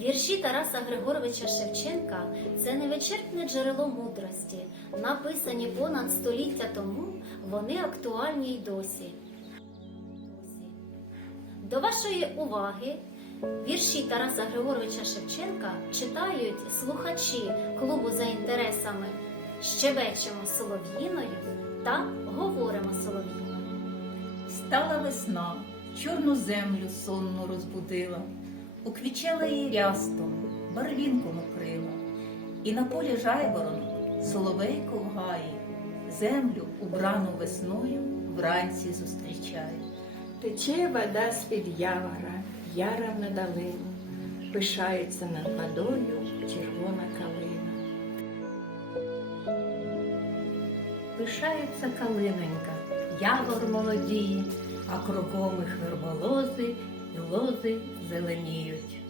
Вірші Тараса Григоровича Шевченка це невичерпне джерело мудрості. Написані понад століття тому, вони актуальні й досі. До вашої уваги вірші Тараса Григоровича Шевченка читають слухачі клубу за інтересами Щебечемо солов'їною та говоримо солов'їною. Стала весна, чорну землю сонну розбудила, уквічала її рястом, барвінком укрила, і на полі жайворонок, соловейко в гаї, землю, убрану весною, вранці зустрічає. Тече вода з-під явора, яра на долину, пишається над водою червона калина. Пишається калинонька, явор молодіє, а кругом їх верболози лози зеленіють.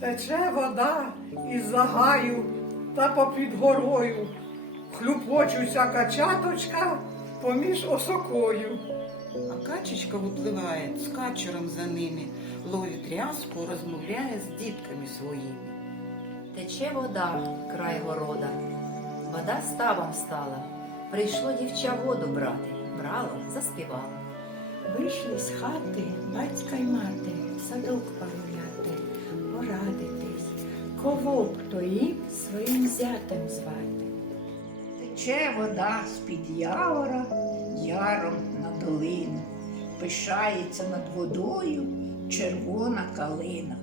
Тече вода із загаю та попід горою. Хлюпочуся качаточка поміж осокою. А качечка випливає з качером за ними, ловить рязку, розмовляє з дітками своїми. Тече вода край города, вода ставом стала. Прийшло дівча воду брати, брала, заспівала. Вийшли з хати батька й мати, садок погуляти, порадитись, кого б то їм своїм зятем звати. Тече вода з-під явора, яром на долину, пишається над водою червона калина.